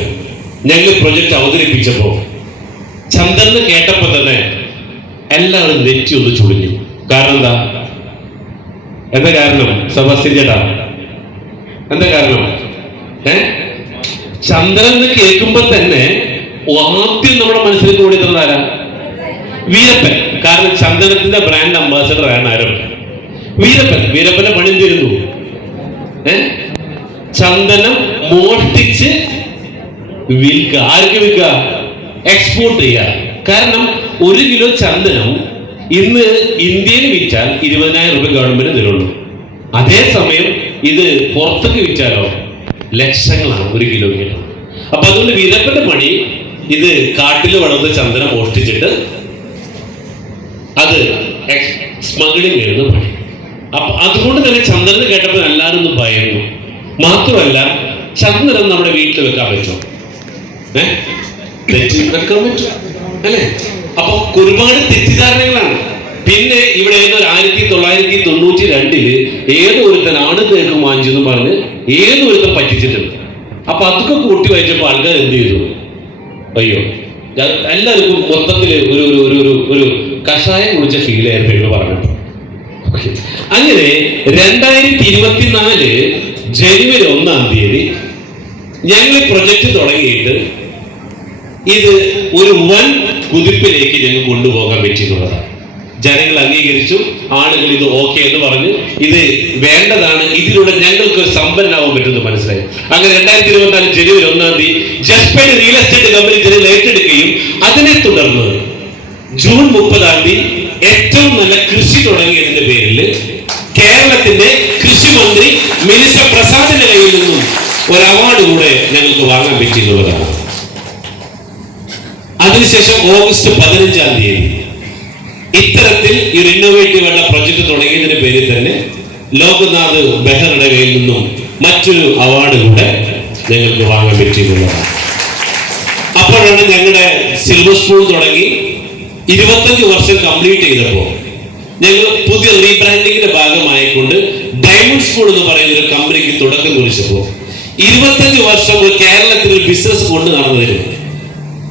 ഞങ്ങൾ പ്രൊജക്ട് അവതരിപ്പിച്ചപ്പോൾ ചന്ദ്രന് കേട്ടപ്പോ തന്നെ എല്ലാവരും നെറ്റി ഒന്ന് ചുളിഞ്ഞു. കാരണം എന്താ കാരണം? സെബാസ്റ്റ്യൻ ചേട്ടാ, എന്താ കാരണം? ചന്ദ്രൻ എന്ന് കേൾക്കുമ്പോ തന്നെ ആദ്യം നമ്മുടെ മനസ്സിലേക്ക് ഓടിത്തുന്നത് ആരാ? വീരപ്പൻ. കാരണം ചന്ദനത്തിന്റെ ബ്രാൻഡ് അംബാസഡർ ആണ് ആരും? വീരപ്പന്റെ പണി എന്തിരുന്നു? ചന്ദനം മോഷ്ടിച്ച് വിൽക്കുക. ആർക്ക് വിൽക്കുക? എക്സ്പോർട്ട് ചെയ്യുക. കാരണം 1 കിലോ ചന്ദനം ഇന്ന് ഇന്ത്യയിൽ വിറ്റാൽ 20,000 രൂപ ഗവൺമെന്റ് തരുള്ളൂ. അതേസമയം ഇത് പുറത്തേക്ക് വിറ്റാലോ ലക്ഷങ്ങളാണ് 1 കിലോയ്ക്ക്. അപ്പൊ അതുകൊണ്ട് വീരപ്പന്റെ പണി ഇത് കാട്ടിൽ വളർന്ന ചന്ദനം മോഷ്ടിച്ചിട്ട് അത് സ്മഗ്ലിംഗ് ചെയ്യുന്ന പണി. അപ്പൊ അതുകൊണ്ട് തന്നെ ചന്ദനം കേട്ടപ്പോൾ എല്ലാവരും ഒന്ന് ഭയന്നു. മാത്രമല്ല, ചന്ദനം നമ്മുടെ വീട്ടിൽ വെക്കാൻ പറ്റുമോ? വെക്കാൻ പറ്റും അല്ലേ? അപ്പൊ ഒരുപാട് തെറ്റിദ്ധാരണകളാണ്. പിന്നെ ഇവിടെ 1992 ഏതൊരുത്തൻ ആണ് തേക്ക് വാങ്ങിച്ചെന്ന് പറഞ്ഞ് ഏതൊരുത്തൻ പറ്റിച്ചിട്ടുണ്ട്. അപ്പൊ അതൊക്കെ കൂട്ടി വായിച്ചപ്പോൾ ആൾക്കാർ എന്ത് ചെയ്തു? അയ്യോ, എല്ലാവർക്കും മൊത്തത്തിൽ ഒരു കഷായം കുടിച്ച ഫീലായിരുന്നു പറഞ്ഞു. അങ്ങനെ 2024 ജനുവരി 1 ഞങ്ങൾ പ്രൊജക്ട് തുടങ്ങിയിട്ട് ഇത് ഒരു വൻ കുതിപ്പിലേക്ക് ഞങ്ങൾ കൊണ്ടുപോകാൻ പറ്റിയെന്നുള്ളതാണ്. ജനങ്ങൾ അംഗീകരിച്ചു, ആളുകൾ ഇത് ഓക്കെ എന്ന് പറഞ്ഞ് ഇത് വേണ്ടതാണ്, ഇതിലൂടെ ഞങ്ങൾക്ക് ഒരു സമ്പന്നനാവാൻ പറ്റുമെന്ന് മനസ്സിലായി. അങ്ങനെ 2024 ജനുവരി 1 ജസ്പെയ്ഡ് റിയൽ എസ്റ്റേറ്റ് കമ്പനി ജനങ്ങൾ ഏറ്റെടുക്കുകയും അതിനെ തുടർന്ന് ജൂൺ 30 ഏറ്റവും നല്ല കൃഷി തുടങ്ങിയതിന്റെ പേരിൽ കേരളത്തിന്റെ കൃഷിമന്ത്രി മിനിസ്റ്റർ പ്രസാദിന്റെ കയ്യിൽ നിന്നും ഒരു അവാർഡ് കൂടെ ഞങ്ങൾക്ക് വാങ്ങാൻ പറ്റിയെന്നുള്ളതാണ്. അതിനുശേഷം ഓഗസ്റ്റ് 15 ഇത്തരത്തിൽ ഈ ഇന്നോവേറ്റീവ് ആയിട്ടുള്ള പ്രൊജക്ട് തുടങ്ങിയതിന്റെ പേരിൽ തന്നെ ലോക്നാഥ് ബെഹ്റയുടെ കയ്യിൽ നിന്നും മറ്റൊരു അവാർഡ് കൂടെ ഞങ്ങൾക്ക് വാങ്ങാൻ പറ്റിയെന്നുള്ളതാണ്. അപ്പോഴാണ് ഞങ്ങളുടെ സിൽവർ സ്പൂൺ തുടങ്ങി 25 വർഷം കംപ്ലീറ്റ് ചെയ്തപ്പോൾ ഞങ്ങൾ പുതിയ റീബ്രാൻഡിങ്ങിന്റെ ഭാഗമായിക്കൊണ്ട് ഡയമണ്ട് സ്പൂൺ എന്ന് പറയുന്ന ഒരു കമ്പനിക്ക് തുടക്കം കുറിച്ചപ്പോൾ 25 വർഷം കേരളത്തിൽ ഒരു ബിസിനസ് കൊണ്ട് നടന്നതിന്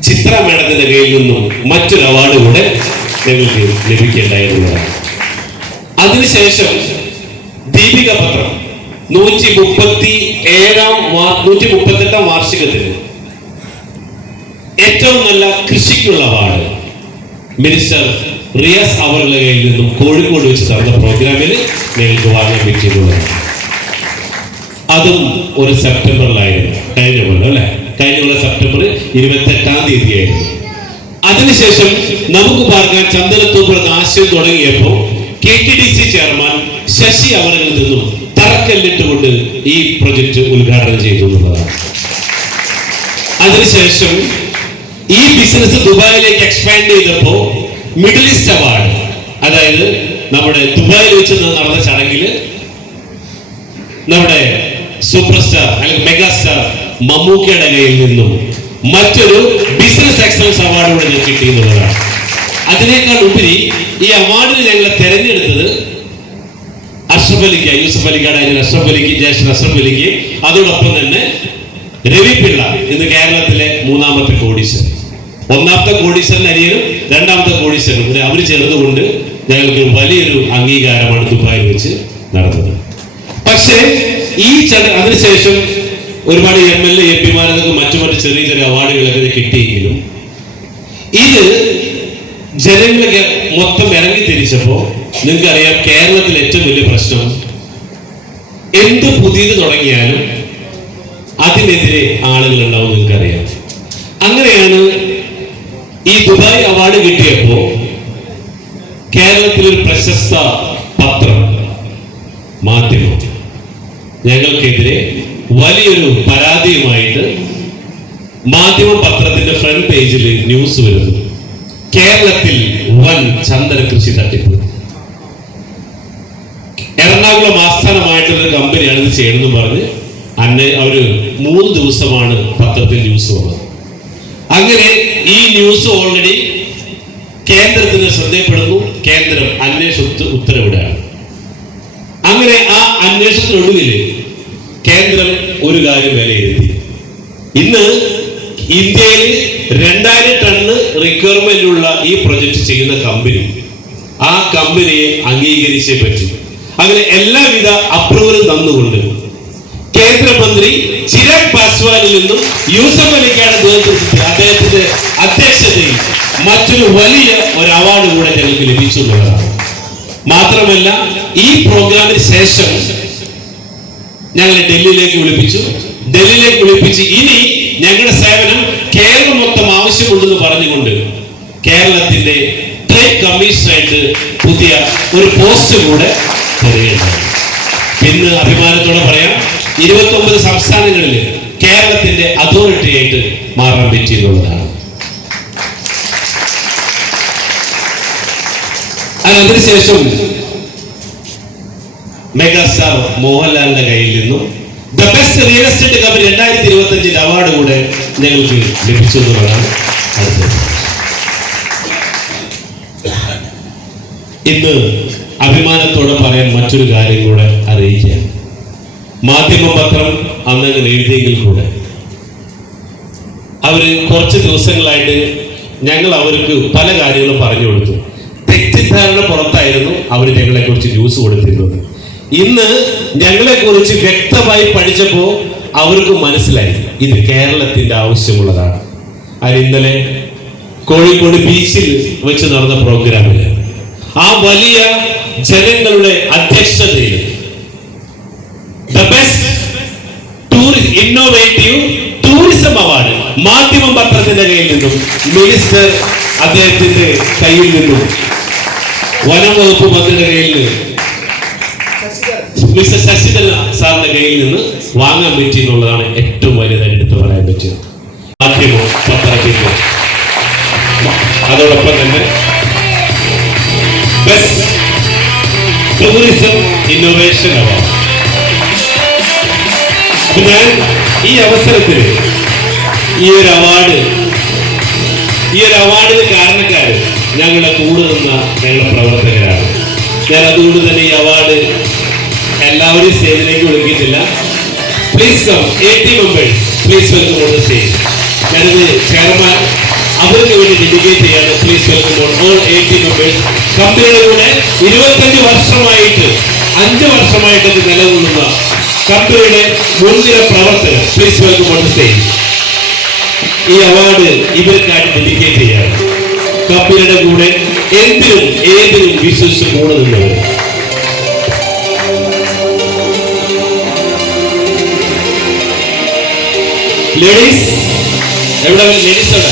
ചിത്ര മേഡത്തിന്റെ കയ്യിൽ നിന്നും മറ്റൊരു അവാർഡ് കൂടെ ഞങ്ങൾക്ക് ലഭിക്കേണ്ടായിരുന്നതാണ്. അതിനുശേഷം ദീപിക പത്രം 138 വാർഷികത്തിന് ഏറ്റവും നല്ല കൃഷിക്കുള്ള അവാർഡ് മിനിസ്റ്റർ റിയാസ് അവരുടെ കയ്യിൽ നിന്നും കോഴിക്കോട് വെച്ച് നടന്ന പ്രോഗ്രാമിൽ ഞങ്ങൾക്ക് വാങ്ങാൻ പറ്റിയിട്ടുള്ളതാണ്. അതും ഒരു സെപ്റ്റംബറിലായിരുന്നു, കഴിഞ്ഞ കൊല്ലം അല്ലെ? കഴിഞ്ഞ കൊല്ലം സെപ്റ്റംബർ 28 ആയിരുന്നു. അതിനുശേഷം നമുക്ക് പാർക്കാൻ ചന്ദനത്തോപ്പ് എന്ന ആശയം തുടങ്ങിയപ്പോൾ KTDC ചെയർമാൻ ശശി അവരിൽ നിന്നും തറക്കല്ലിട്ടുകൊണ്ട് ഈ പ്രൊജക്ട് ഉദ്ഘാടനം ചെയ്തു എന്നുള്ളതാണ്. അതിനുശേഷം ഈ ബിസിനസ് ദുബായിലേക്ക് എക്സ്പാൻഡ് ചെയ്തപ്പോൾ മിഡിൽ ഈസ്റ്റ് അവാർഡ്, അതായത് നമ്മുടെ ദുബായിൽ വെച്ച് നടന്ന ചടങ്ങിൽ നമ്മുടെ സൂപ്പർ സ്റ്റാർ അല്ലെങ്കിൽ മെഗാ സ്റ്റാർ മമ്മൂക്കയുടെ കയ്യിൽ നിന്നും മറ്റൊരു ബിസിനസ് എക്സലൻസ് അവാർഡ് കൂടെ ഞങ്ങൾക്ക് കിട്ടിയെന്നുള്ളതാണ്. അതിനേക്കാൾ ഉപരി ഈ അവാർഡിന് ഞങ്ങളെ തെരഞ്ഞെടുത്തത് അഷ്റഫ് അലിക്ക്, യൂസഫ് അലിക്കാട് അഷ്റഫ് അലിക്ക്, ജ്യേഷ്ഠൻ അഷ്റഫ് അലിക്ക്, അതോടൊപ്പം തന്നെ രവി പിള്ള, ഇന്ന് കേരളത്തിലെ 3ാമത്തെ കോടീശ്വരൻ. 1ാമത്തെ കോടീശ്വരൻ അനിയനും 2ാമത്തെ കോടീശ്വരനും അവർ ചേർന്നുകൊണ്ട് ഞങ്ങൾക്ക് വലിയൊരു അംഗീകാരമാണ് ദുബായിൽ വെച്ച് നടന്നത്. പക്ഷേ ഈ അതിനുശേഷം ഒരുപാട് MLA MP മാർക്ക് മറ്റു ചെറിയ ചെറിയ അവാർഡുകളൊക്കെ കിട്ടിയെങ്കിലും ഇത് ജനങ്ങളൊക്കെ മൊത്തം ഇറങ്ങി തിരിച്ചപ്പോ നിങ്ങൾക്കറിയാം, കേരളത്തിലെ ഏറ്റവും വലിയ പ്രശ്നം എന്ത് പുതിയത് തുടങ്ങിയാലും അതിനെതിരെ ആളുകൾ ഉണ്ടാവും. നിങ്ങൾക്കറിയാം, അങ്ങനെയാണ് ഈ ദുബായ് അവാർഡ് കിട്ടിയപ്പോ കേരളത്തിലൊരു പ്രശസ്ത പത്രം, മാധ്യമം ഞങ്ങൾക്കെതിരെ വലിയൊരു പരാതിയുമായിട്ട് മാധ്യമ പത്രത്തിന്റെ ഫ്രണ്ട് പേജിൽ ന്യൂസ് വരുന്നു. കേരളത്തിൽ വൻ ചന്ദന കൃഷി തട്ടിപ്പ്. എറണാകുളം ആസ്ഥാനമായിട്ടുള്ള കമ്പനിയാണ് ഇത് ചെയ്യണമെന്ന് പറഞ്ഞ് അവര് 3 ദിവസമാണ് പത്രത്തിൽ ന്യൂസ് വന്നത്. അങ്ങനെ ഈ ന്യൂസ് ഓൾറെഡി കേന്ദ്രത്തിന് ശ്രദ്ധയപ്പെടുന്നു. കേന്ദ്രം അന്വേഷണത്തിന് ഉത്തരവിടുകയാണ്. അങ്ങനെ ആ അന്വേഷണത്തിനൊടുവിൽ കേന്ദ്രം ഒരു കാര്യം വിലയിരുത്തി. ഇന്ന് ഇന്ത്യയിൽ 2000 ടണ്ണ് റിക്വയർമെന്റ് ഉള്ള ഈ പ്രൊജക്ട് ചെയ്യുന്ന കമ്പനി, ആ കമ്പനിയെ അംഗീകരിച്ചേ പറ്റൂ. അങ്ങനെ എല്ലാവിധ അപ്രൂവലും തന്നുകൊണ്ട് കേന്ദ്രമന്ത്രി ചിരാഗ് പാസ്വാനിൽ നിന്നും യൂസഫ് അലിക്കാട് അദ്ദേഹത്തിന്റെ അധ്യക്ഷതയിൽ മറ്റൊരു വലിയ ഒരു അവാർഡ് കൂടെ ഞങ്ങൾക്ക് ലഭിച്ചുള്ളതാണ്. മാത്രമല്ല, ഈ പ്രോഗ്രാമിന് ശേഷം ഞങ്ങളെ ഡൽഹിയിലേക്ക് വിളിപ്പിച്ച് ഇനി ഞങ്ങളുടെ സേവനം കേരളം മൊത്തം ആവശ്യമുണ്ടെന്ന് പറഞ്ഞുകൊണ്ട് കേരളത്തിന്റെ ട്രേഡ് കമ്മീഷണറായിട്ട് പുതിയ ഒരു പോസ്റ്റ് കൂടെ തരികയുണ്ടായി. ഇന്ന് അഭിമാനത്തോടെ പറയാം, 29 സംസ്ഥാനങ്ങളിൽ കേരളത്തിന്റെ അതോറിറ്റി ആയിട്ട് മാറാൻ പറ്റിയെന്നുള്ളതാണ്. അതിനുശേഷം മെഗാസ്റ്റാർ മോഹൻലാലിന്റെ കയ്യിൽ നിന്നും the best real estate company 2025 award കൂടെ ഞങ്ങൾക്ക് ലഭിച്ചു എന്നുള്ളതാണ് അടുത്തത്. ഇന്ന് അഭിമാനത്തോടെ പറയാൻ മറ്റൊരു കാര്യം കൂടെ അറിയിക്കുക. മാധ്യമ പത്രം അന്നങ്ങനെ എഴുതിയെങ്കിൽ കൂടെ അവര് കുറച്ച് ദിവസങ്ങളായിട്ട് ഞങ്ങൾ അവർക്ക് പല കാര്യങ്ങളും പറഞ്ഞു കൊടുത്തു. തെറ്റിദ്ധാരണ പുറത്തായിരുന്നു അവർ ഞങ്ങളെ കുറിച്ച് ന്യൂസ് കൊടുത്തിരുന്നത്. ഇന്ന് ഞങ്ങളെ കുറിച്ച് വ്യക്തമായി പഠിച്ചപ്പോ അവർക്ക് മനസ്സിലായി ഇത് കേരളത്തിന്റെ ആവശ്യമുള്ളതാണ്. അത് ഇന്നലെ കോഴിക്കോട് ബീച്ചിൽ വെച്ച് നടന്ന പ്രോഗ്രാമില് ആ വലിയ ജനങ്ങളുടെ അധ്യക്ഷതയിൽ the best innovative tourism award മാധ്യമം പത്രത്തിന്റെ കയ്യിൽ നിന്നും, മിനിസ്റ്റർ അദ്ദേഹത്തിന്റെ കയ്യിൽ നിന്നും, വനം വകുപ്പ് മന്ത്രിയുടെ കയ്യിൽ നിന്ന്, മിസ്റ്റർ ശശിധരൻ സാറിന്റെ കയ്യിൽ നിന്ന് വാങ്ങാൻ പറ്റി എന്നുള്ളതാണ് ഏറ്റവും വലുതായിട്ട് എടുത്ത് പറയാൻ പറ്റിയത്. മാധ്യമം പത്രത്തിന്റെ അതോടൊപ്പം തന്നെ ബെസ്റ്റ് ടൂറിസം ഇന്നോവേഷൻ അവാർഡ്. ഞാൻ ഈ അവസരത്തിൽ ഈ ഒരു അവാർഡിന് കാരണക്കാര് ഞങ്ങളുടെ കൂടെ നിന്ന ഞങ്ങളുടെ പ്രവർത്തകരാണ്. ഞാൻ അതുകൊണ്ട് തന്നെ ഈ അവാർഡ് എല്ലാവരും സ്റ്റേജിലേക്ക് വിളിക്കുന്നില്ല. Please come 80 members, please welcome on the stage. ഞാനിത് ചെയർമാൻ അവർക്ക് വേണ്ടി ഡെഡിക്കേറ്റ് ചെയ്യാണ്. Please welcome on all 80 members. കമ്പനിയുടെ കൂടെ 25 വർഷമായിട്ട് 5 വർഷമായിട്ട് നിലകൊള്ളുന്ന കമ്പനിയുടെ മുൻനിര പ്രവർത്തകർ, please welcome on the stage. ഈ അവാർഡ് ഇവർക്കായിട്ട് ഡെഡിക്കേറ്റ് ചെയ്യാണ്. കമ്പനിയുടെ കൂടെ എന്തിനും ഏതിനും വിശ്വസിച്ച് കൂടെ നിന്നവർ. ലേഡീസ് എവിടെ? ലേഡീസ് എവിടെ?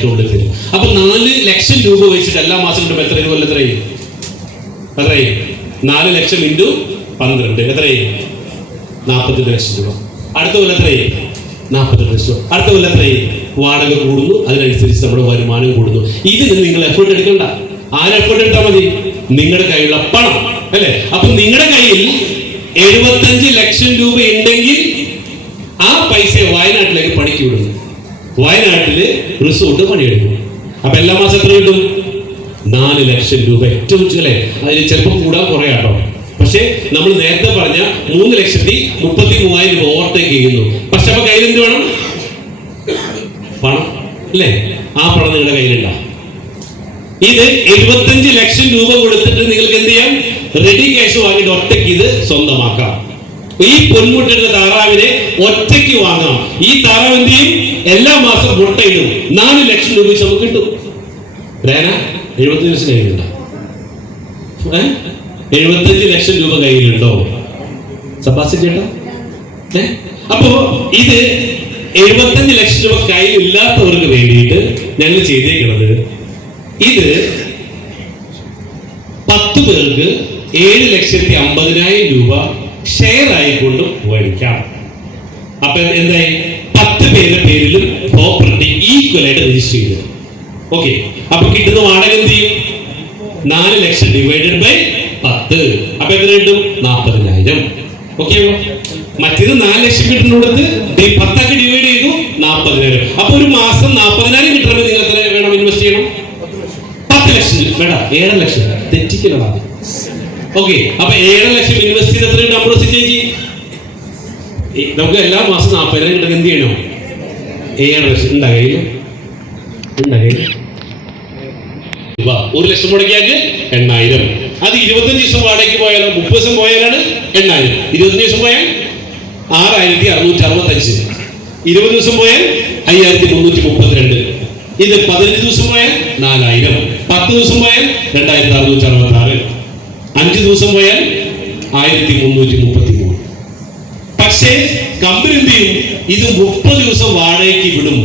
അക്കൗണ്ടിൽ തരും. അപ്പൊ 4 ലക്ഷം രൂപ വെച്ചിട്ട് എല്ലാ മാസം കിട്ടുമ്പോൾ എത്ര രൂപ എത്രയും 4 ലക്ഷം ഇൻറ്റു 12 എത്രയും 42 ലക്ഷം രൂപ. അടുത്ത കൊല്ലം എത്രയും 42 ലക്ഷം. അടുത്ത കൊല്ലം എത്രയും വാടക കൂടുന്നു, അതിനനുസരിച്ച് നമ്മുടെ വരുമാനം കൂടുന്നു. ഇതിന് നിങ്ങൾ എഫേർട്ട് എടുക്കണ്ട. ആര് എഫേർട്ട് എടുത്താൽ മതി? നിങ്ങളുടെ കയ്യിലുള്ള പണം അല്ലേ? അപ്പൊ നിങ്ങളുടെ കയ്യിൽ 75 ലക്ഷം രൂപ ഉണ്ടെങ്കിൽ ആ പൈസ വയനാട്ടിലേക്ക് പണിക്ക് വിടുന്നു. വയനാട്ടില് റിസോർട്ട് പണിയെടുക്കും. അപ്പൊ എല്ലാ മാസം എത്ര കിട്ടും? 4 ലക്ഷം രൂപ. ഏറ്റവും അല്ലേ, അതിന് ചിലപ്പോൾ കൂടാൻ കുറയാട്ടോ. പക്ഷെ നമ്മൾ നേരത്തെ പറഞ്ഞ 3,33,000 രൂപ ഓവർടേക്ക് ചെയ്യുന്നു. പക്ഷെ അപ്പൊ കയ്യിൽ എന്ത് വേണം? പണം അല്ലേ? ആ പണം നിങ്ങളുടെ കയ്യിലുണ്ടാവും. ഇത് 75 ലക്ഷം രൂപ കൊടുത്തിട്ട് നിങ്ങൾക്ക് എന്ത് ചെയ്യാം? റെഡി ക്യാഷ് വാങ്ങിയിട്ട് ഒറ്റയ്ക്ക് ഇത് സ്വന്തമാക്കാം. ഈ പൊന്മുട്ടയുടെ താറാവിനെ ഒറ്റയ്ക്ക് വാങ്ങാം. ഈ താറാവ് എന്ത് ചെയ്യും? എല്ലാ മാസം മുട്ടയിടും. 4 ലക്ഷം രൂപ നമുക്ക് കിട്ടും. 75 ലക്ഷം കയ്യിലുണ്ടോ? 75 ലക്ഷം രൂപ കയ്യിലുണ്ടോ സബാസ് ചേട്ടാ? അപ്പോ ഇത് 75 ലക്ഷം രൂപ കയ്യിലില്ലാത്തവർക്ക് വേണ്ടിയിട്ട് ഞങ്ങൾ ചെയ്തേക്കുന്നത്, ഇത് 10 പേർക്ക് 7,50,000 രൂപ ഷെയർ ആയിക്കൊണ്ട് മേടിക്കാം. അപ്പൊ എന്തായി? 10 പേരുടെ പേരിലും പ്രോപ്പർട്ടി ഈക്വൽ ആയിട്ട് രജിസ്റ്റർ ചെയ്തു. ഓക്കെ, അപ്പൊ കിട്ടുന്ന വാടക എന്ത് ചെയ്യും? 4 ലക്ഷം ഡിവൈഡഡ് ബൈ 10. അപ്പൊ എത്ര കിട്ടും? 40,000. ഓക്കെ, മറ്റേത് 4 ലക്ഷം കിട്ടുന്നിടത്ത് 10 ഡിവൈഡ് ചെയ്തു 40,000. അപ്പൊ ഒരു മാസം 40,000 കിട്ടണമെങ്കിൽ നിങ്ങൾ എത്ര വേണം ഇൻവെസ്റ്റ് ചെയ്യണം? 10 ലക്ഷം വേണ്ട, 7 ലക്ഷം. തെറ്റിക്കലാണ്. ഓക്കെ, അപ്പൊ 7 ലക്ഷം ഇൻവെസ്റ്റ് ചെയ്ത് എത്ര നമ്പർ ചേച്ചി? നമുക്ക് എല്ലാ മാസം 40,000 കിട്ടുന്ന എന്ത് ചെയ്യണം? 7 ലക്ഷം ഉണ്ടാകയില്ല. 1 ലക്ഷം മുടക്കിയാൽ 8,000. അത് 25 ദിവസം വാടകയ്ക്ക് പോയാലോ? 30 ദിവസം പോയാലാണ് 8,000. 25 ദിവസം പോയാൽ 6,665. 20 ദിവസം പോയാൽ 5,332. ഇത് 15 ദിവസം പോയാൽ 4,000. 10 ദിവസം പോയാൽ 2,666. 5 ദിവസം പോയാൽ 1,333. പക്ഷേ കമ്പനി എന്ത് ചെയ്യും? ഇത് 30 ദിവസം വാടകയ്ക്ക് വിടും.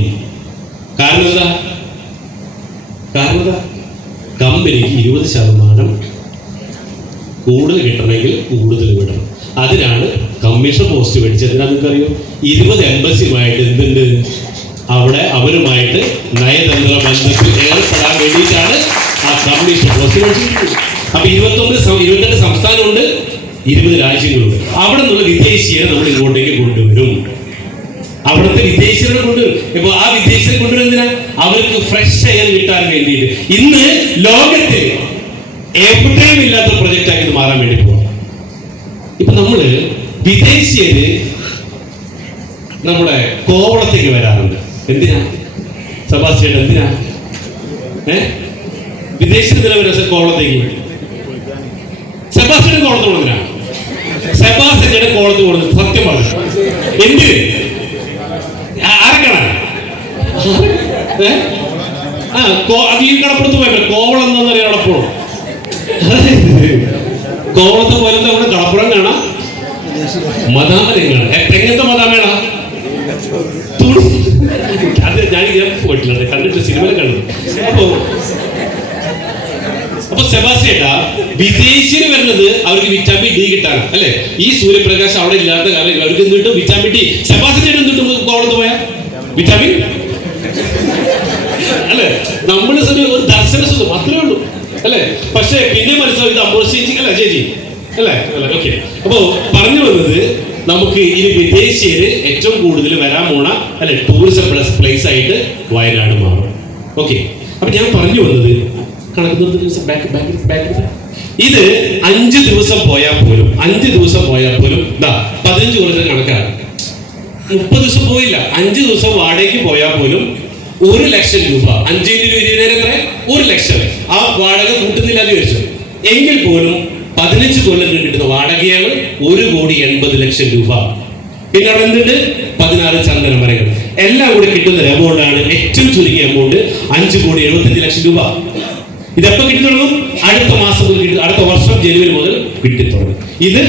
കാരണം എന്താ? കമ്പനിക്ക് 20% കൂടുതൽ കിട്ടണമെങ്കിൽ കൂടുതൽ വിടണം. അതിനാണ് കമ്മീഷൻ പോസ്റ്റ് മേടിച്ചത്. എന്തിനാ നിങ്ങൾക്കറിയോ? 20 എംബസിയുമായിട്ട് എന്തുണ്ട് അവിടെ, അവരുമായിട്ട് നയതന്ത്ര ബന്ധത്തിൽ ഏർപ്പെടാൻ വേണ്ടിയിട്ടാണ് ആ കമ്മീഷൻ പോസ്റ്റ് മേടിച്ചിരിക്കുന്നത്. അപ്പൊ 22 സംസ്ഥാനമുണ്ട്, 20 രാജ്യങ്ങളുണ്ട്. അവിടെ നിന്നുള്ള വിദേശിയെ നമ്മൾ ഇങ്ങോട്ടേക്ക് കൊണ്ടുവരും. അവിടുത്തെ വിദേശികളെ കൊണ്ടുവരും. ഇപ്പൊ ആ വിദേശികളെ കൊണ്ടുവരുന്നതിനാ അവർക്ക് ഫ്രഷ് എയർ കിട്ടാൻ വേണ്ടിയിട്ട്. ഇന്ന് ലോകത്തിൽ എവിടെയും ഇല്ലാത്ത പ്രൊജക്റ്റ് ആക്കി ഇത് മാറാൻ വേണ്ടി പോവാം. ഇപ്പൊ നമ്മള് വിദേശീയര് നമ്മുടെ കോവളത്തേക്ക് വരാറുണ്ട്. എന്തിനാ സബാസ്റ്റേട്ട്? എന്തിനാ വിദേശത്തിലെ വരാ കോവളത്തേക്ക്? സെബാസ്റ്റ്യൻ കോളത്ത് കൊണ്ടതിനാ? സെബാസ്റ്റ്യൻ കോളത്ത് കൊണ്ടത് സത്യമാണ്. എന്തിന്? ആരൊക്കെയാണ്? അത് ഈ കടപ്പുറത്ത് പോയല്ലോ. കോവളം എന്താണെന്നറിയാം? കടപ്പുറം. കോവളത്ത് പോലെ നമ്മുടെ കടപ്പുറം കാണാം, മദാമലയും കാണാം. എങ്ങനത്തെ മദാമേണ? അത് ഞാൻ പോയിട്ടില്ല, കണ്ടിട്ട് സിനിമയിൽ കണ്ടു. അപ്പൊ സെബാസ്റ്റ്യേട്ടാ, വിദേശിന് വരുന്നത് അവർക്ക് വിറ്റാമിൻ ഡി കിട്ടാൻ അല്ലെ? ഈ സൂര്യപ്രകാശം അവിടെ ഇല്ലാത്ത കാരണം അവർക്ക് എന്ത് കിട്ടും? Vitamin D. സെബാസ്റ്റ്യേട്ടൻ എന്ത് കിട്ടും കോളത്ത് പോയാൽ? വിറ്റാമിൻ അല്ലെ? നമ്മള് ഒരു ദർശന സുഖം അത്രേ ഉള്ളൂ അല്ലെ? പക്ഷെ പിന്നെ മനസ്സിലാവും ഇത് അമ്പോസിറ്റി അല്ല ചേച്ചി അല്ലേ? ഓക്കെ, അപ്പോ പറഞ്ഞു വന്നത്, നമുക്ക് ഇനി വിദേശീയര് ഏറ്റവും കൂടുതൽ വരാൻ പോണ അല്ലെ ടൂറിസം പ്ലേസ് ആയിട്ട് വയനാട് മാറും. ഓക്കെ, അപ്പൊ ഞാൻ പറഞ്ഞു വന്നത് ഇത് 5 ദിവസം പോയാൽ പോലും 15 കൊല്ലത്തിന് കണക്കാണ്. 30 ദിവസം പോയില്ല, 5 ദിവസം വാടകയ്ക്ക് പോയാൽ പോലും 1 ലക്ഷം രൂപ. 5 × 20 എത്ര? 1 ലക്ഷം. ആ വാടക കൂട്ടുന്നില്ല എന്ന് ചോദിച്ചു. എങ്കിൽ പോലും 15 കൊല്ലം കിട്ടുന്ന വാടകയാണ് 1,80,00,000 രൂപ. പിന്നെ അവിടെ എന്തുണ്ട്? 16 ചന്ദന മരങ്ങൾ. എല്ലാം കൂടി കിട്ടുന്ന ഒരു എമൗണ്ട് ആണ്, ഏറ്റവും ചുരുങ്ങിയ എമൗണ്ട് 5,75,00,000 രൂപ. ഇതെപ്പോ കിട്ടിത്തുടങ്ങും? അടുത്ത മാസം മുതൽ കിട്ടും. അടുത്ത വർഷം ജനുവരി മുതൽ കിട്ടിത്തുടങ്ങും. ഇത്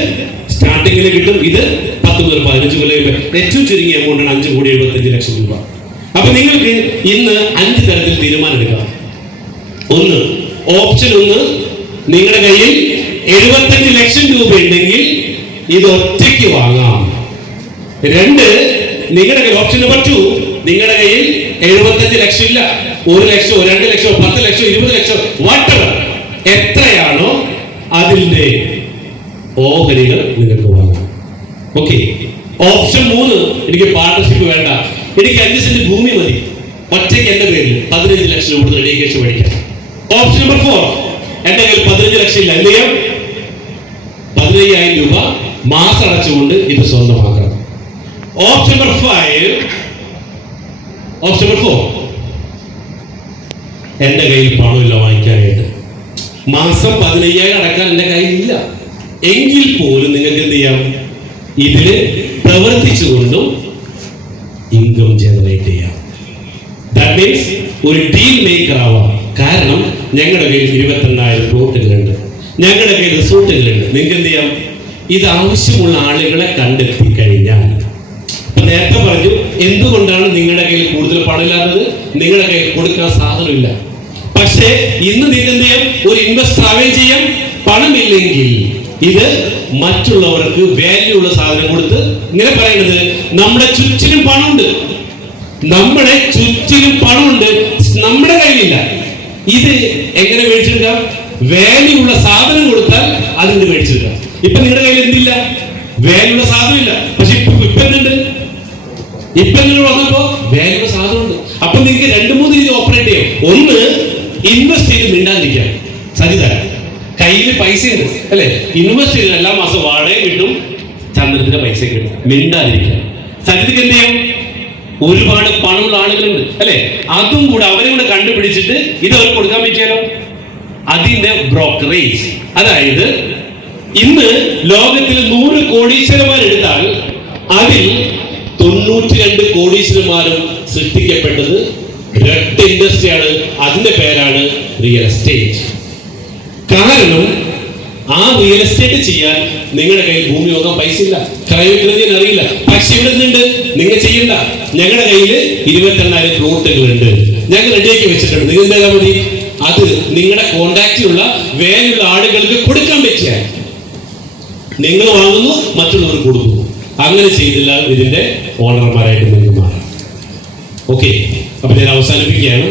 സ്റ്റാർട്ടിങ്ങിൽ കിട്ടും. ഇത് 10 മുതൽ 15 കൊല്ലം ഏറ്റവും ചുരുങ്ങിയ എമൗണ്ട് ആണ് 5,75,00,000 രൂപ. അപ്പൊ നിങ്ങൾക്ക് ഇന്ന് 5 തരത്തിൽ തീരുമാനം എടുക്കാം. ഒന്ന്, ഓപ്ഷൻ 1, നിങ്ങളുടെ കയ്യിൽ 75 ലക്ഷം രൂപ ഉണ്ടെങ്കിൽ ഇത് ഒറ്റയ്ക്ക് വാങ്ങാം. 2, നിങ്ങളുടെ കയ്യിൽ ഓപ്ഷൻ നമ്പർ 2, നിങ്ങളുടെ കയ്യിൽ 75 ലക്ഷം ഇല്ല, 1 ലക്ഷമോ 2 ലക്ഷമോ 10 ലക്ഷമോ 20 ലക്ഷമോ വാട്ടെവർ എത്രയാണോ അതിന്റെ ഓഹരികൾ നിങ്ങൾക്ക് വാങ്ങാം. ഓക്കെ. ഓപ്ഷൻ 3, എനിക്ക് പാർട്ണർഷിപ്പ് വേണ്ട, എനിക്ക് 5 സെന്റ് ഭൂമി മതി, ഒറ്റയ്ക്ക് എന്റെ പേരിൽ 15 ലക്ഷം രൂപ റെഡിക്കേഷൻ മേടിക്കാം. ഓപ്ഷൻ നമ്പർ 4, എന്റെ കയ്യിൽ 15 ലക്ഷം ഇല്ല, എന്ത് ചെയ്യാം? 15,000 രൂപ മാസം അടച്ചുകൊണ്ട് ഇത് സ്വന്തമാക്കണം. ഓപ്ഷൻ നമ്പർ 4, എന്റെ കയ്യിൽ പണമില്ല വാങ്ങിക്കാനായിട്ട്, മാസം 15,000 അടക്കാൻ എന്റെ കയ്യിലില്ല, എങ്കിൽ പോലും നിങ്ങൾക്ക് എന്ത് ചെയ്യാം? ഇതില് പ്രവർത്തിച്ചുകൊണ്ടും ഇൻകം ജനറേറ്റ് ചെയ്യാം. ദാറ്റ് മീൻസ് ഒരു ഡീൽ മേക്കർ ആവാം. കാരണം ഞങ്ങളുടെ കയ്യിൽ 22,000 പ്ലോട്ടുകളുണ്ട്, ഞങ്ങളുടെ കയ്യിൽ റിസോർട്ടുകളുണ്ട്. നിങ്ങൾക്ക് എന്ത് ചെയ്യാം? ഇത് ആവശ്യമുള്ള ആളുകളെ കണ്ടെത്തി കഴിഞ്ഞാൽ, ഇപ്പൊ നേരത്തെ പറഞ്ഞു എന്തുകൊണ്ടാണ് നിങ്ങളുടെ കയ്യിൽ കൂടുതൽ പണമില്ലാത്തത്? നിങ്ങളുടെ കയ്യിൽ കൊടുക്കാൻ സാധനമില്ല. പക്ഷേ ഇന്ന് നിങ്ങൾക്ക് എന്ത് ചെയ്യാം? ഒരു ഇൻവെസ്റ്റർ ആവുകയും ചെയ്യാം. പണമില്ലെങ്കിൽ ഇത് മറ്റുള്ളവർക്ക് വാല്യൂ ഉള്ള സാധനം കൊടുത്ത്, ഇങ്ങനെ പറയുന്നത് നമ്മുടെ ചുറ്റിലും പണമുണ്ട്, നമ്മുടെ ചുറ്റിലും പണമുണ്ട്, നമ്മുടെ കയ്യിലില്ല. ഇത് എങ്ങനെ മേടിച്ചെടുക്കാം? വാല്യൂ ഉള്ള സാധനം കൊടുത്താൽ അതിന് മേടിച്ചെടുക്കാം. ഇപ്പൊ നിങ്ങളുടെ കയ്യിൽ എന്തില്ല? വാല്യൂ ഉള്ള സാധനമില്ല. പക്ഷെ ഇപ്പൊ എന്തുണ്ട്? ഇപ്പൊ നിങ്ങൾ വന്നപ്പോ വാല്യൂ ഉള്ള സാധനമുണ്ട്. അപ്പൊ നിങ്ങൾക്ക് 2-3 രീതി ഓപ്പറേറ്റ് ചെയ്യാം. ഒന്ന്, ഇൻവെസ്റ്റ് ചെയ്ത് മിണ്ടാതിരിക്കാം. സരിതരാം, കയ്യിൽ പൈസ ഉണ്ട് അല്ലെ, ഇൻവെസ്റ്റ് ചെയ്ത് എല്ലാ മാസം വാടക കിട്ടും, ചന്ദ്രത്തിന്റെ പൈസ കിട്ടും, മിണ്ടാതിരിക്കാം. സരിതയ്ക്ക് എന്ത് ചെയ്യും? ഒരുപാട് പണമുള്ള ആളുകളുണ്ട് അല്ലെ, അതും കൂടെ അവരെ കൂടെ കണ്ടുപിടിച്ചിട്ട് ഇത് അവർ കൊടുക്കാൻ പറ്റിയാലോ? അതിന്റെ ബ്രോക്കറേജ്. അതായത് ഇന്ന് ലോകത്തിൽ 100 കോടീശ്വരന്മാർ എടുത്താൽ അതിൽ 92 കോടീശ്വരന്മാരും സൃഷ്ടിക്കപ്പെട്ടത് ഒരൊറ്റ ഇൻഡസ്ട്രിയാണ്. അതിന്റെ പേരാണ് റിയൽ എസ്റ്റേറ്റ്. കാരണം ആ റിയൽ എസ്റ്റേറ്റ് ചെയ്യാൻ നിങ്ങളുടെ കയ്യിൽ ഭൂമി വാങ്ങാൻ പൈസ ഇല്ല, ക്രയവിക്രയം അറിയില്ല. പക്ഷെ ഇവിടെ നിന്നുണ്ട്, നിങ്ങൾ ചെയ്യണ്ട. ഞങ്ങളുടെ കയ്യിൽ 22,000 പ്ലോട്ടുകളുണ്ട്, ഞങ്ങൾ റെഡിയാക്കി വെച്ചിട്ടുണ്ട്. നിങ്ങൾ എന്താ മതി? അത് നിങ്ങളുടെ കോണ്ടാക്റ്റിലുള്ള വേലുള്ള ആളുകൾക്ക് കൊടുക്കാൻ പറ്റിയാൽ നിങ്ങൾ വാങ്ങുന്നു, മറ്റുള്ളവർ കൊടുക്കുന്നു. അങ്ങനെ ചെയ്തില്ല ഇതിന്റെ ഓണർമാരായിട്ട് നിങ്ങൾ മാറാം. ഓക്കെ, അപ്പൊ ഞാൻ അവസാനിപ്പിക്കുകയാണ്.